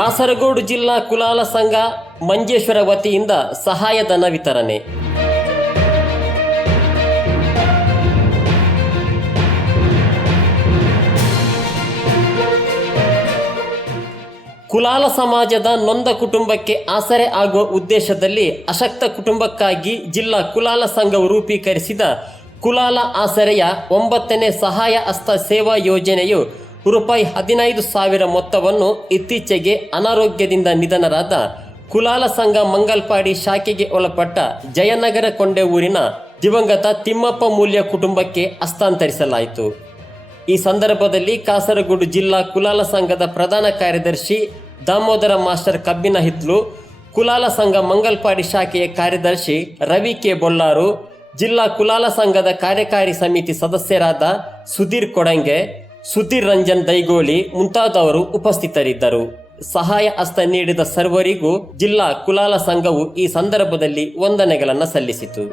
ಕಾಸರಗೋಡು ಜಿಲ್ಲಾ ಕುಲಾಲ ಸಂಘ ಮಂಜೇಶ್ವರ ವತಿಯಿಂದ ಸಹಾಯಧನ ವಿತರಣೆ. ಕುಲಾಲ ಸಮಾಜದ ನೊಂದ ಕುಟುಂಬಕ್ಕೆ ಆಸರೆ ಆಗುವ ಉದ್ದೇಶದಲ್ಲಿ ಅಶಕ್ತ ಕುಟುಂಬಕ್ಕಾಗಿ ಜಿಲ್ಲಾ ಕುಲಾಲ ಸಂಘವು ರೂಪೀಕರಿಸಿದ ಕುಲಾಲ ಆಸರೆಯ ಒಂಬತ್ತನೇ ಸಹಾಯ ಹಸ್ತ ಸೇವಾ ಯೋಜನೆಯು ರೂಪಾಯಿ ಹದಿನೈದು ಸಾವಿರ ಮೊತ್ತವನ್ನು ಇತ್ತೀಚೆಗೆ ಅನಾರೋಗ್ಯದಿಂದ ನಿಧನರಾದ ಕುಲಾಲ ಸಂಘ ಮಂಗಲ್ಪಾಡಿ ಶಾಖೆಗೆ ಒಳಪಟ್ಟ ಜಯನಗರ ಕೊಂಡೆ ಊರಿನ ದಿವಂಗತ ತಿಮ್ಮಪ್ಪ ಮೂಲ್ಯ ಕುಟುಂಬಕ್ಕೆ ಹಸ್ತಾಂತರಿಸಲಾಯಿತು. ಈ ಸಂದರ್ಭದಲ್ಲಿ ಕಾಸರಗೋಡು ಜಿಲ್ಲಾ ಕುಲಾಲ ಸಂಘದ ಪ್ರಧಾನ ಕಾರ್ಯದರ್ಶಿ ದಾಮೋದರ ಮಾಸ್ಟರ್ ಕಬ್ಬಿನ ಹಿತ್ಲು, ಕುಲಾಲ ಸಂಘ ಮಂಗಲ್ಪಾಡಿ ಶಾಖೆಯ ಕಾರ್ಯದರ್ಶಿ ರವಿ ಕೆ ಬೊಲ್ಲಾರು, ಜಿಲ್ಲಾ ಕುಲಾಲ ಸಂಘದ ಕಾರ್ಯಕಾರಿ ಸಮಿತಿ ಸದಸ್ಯರಾದ ಸುಧೀರ್ ಕೊಡಂಗೆ ಸುಧೀರ್ ರಂಜನ್ ದೈಗೋಳಿ ಮುಂತಾದವರು ಉಪಸ್ಥಿತರಿದ್ದರು. ಸಹಾಯ ಹಸ್ತ ನೀಡಿದ ಸರ್ವರಿಗೂ ಜಿಲ್ಲಾ ಕುಲಾಲ ಸಂಘವು ಈ ಸಂದರ್ಭದಲ್ಲಿ ವಂದನೆಗಳನ್ನು ಸಲ್ಲಿಸಿತು.